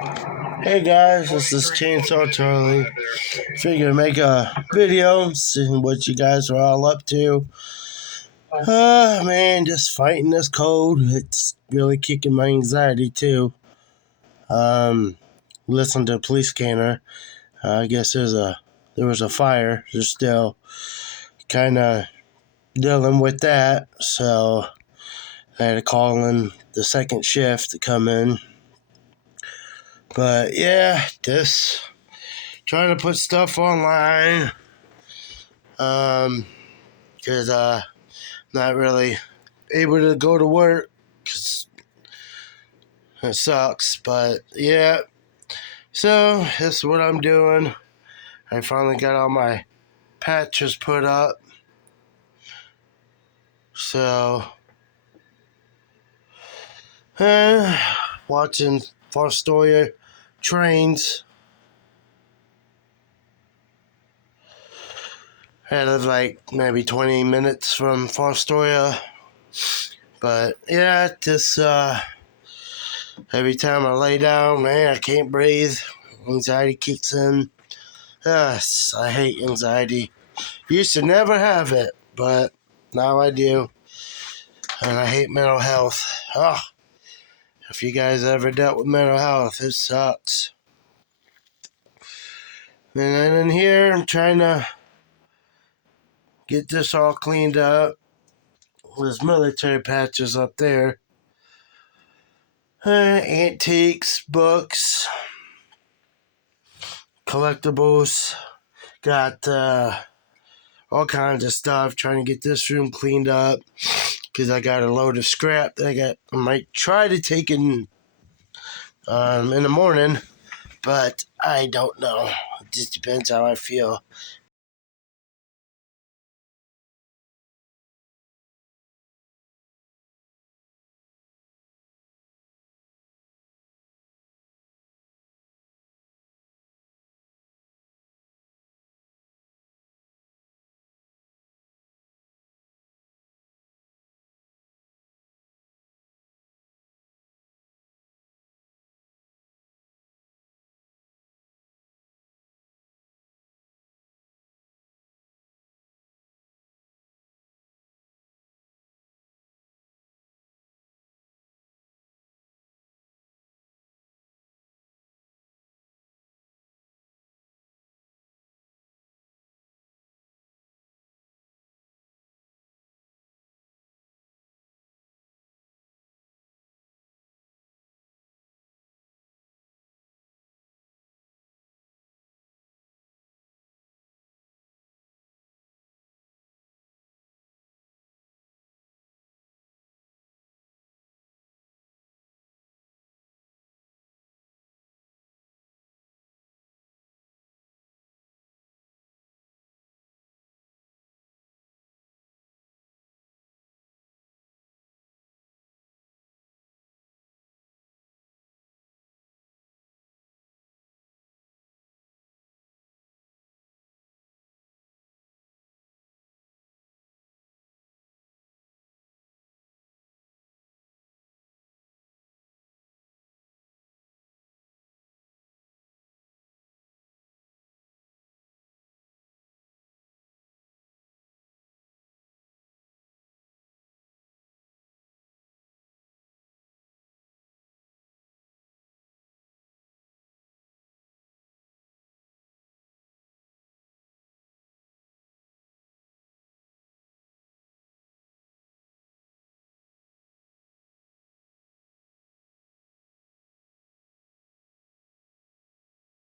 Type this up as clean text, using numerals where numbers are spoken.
Hey guys, this is Chainsaw Charlie. Figure make a video, seeing what you guys are all up to. Man, just fighting this cold. It's really kicking my anxiety too. Um, Listen to the police scanner. I guess there was a fire. They're still kind of dealing with that, so I had to call in the second shift to come in. But yeah, just trying to put stuff online. Because not really able to go to work because it sucks. But yeah, so that's what I'm doing. I finally got all my patches put up. So, watching Fostoria trains. I live like maybe 20 minutes from Fostoria. But yeah, just every time I lay down, man, I can't breathe. Anxiety kicks in. Yes, I hate anxiety. Used to never have it, but now I do. And I hate mental health. Oh, if you guys ever dealt with mental health, it sucks. And then in here, I'm trying to get this all cleaned up. There's military patches up there. Antiques, books, collectibles. Got all kinds of stuff. Trying to get this room cleaned up because I got a load of scrap that I might try to take in the morning, but I don't know. It just depends how I feel.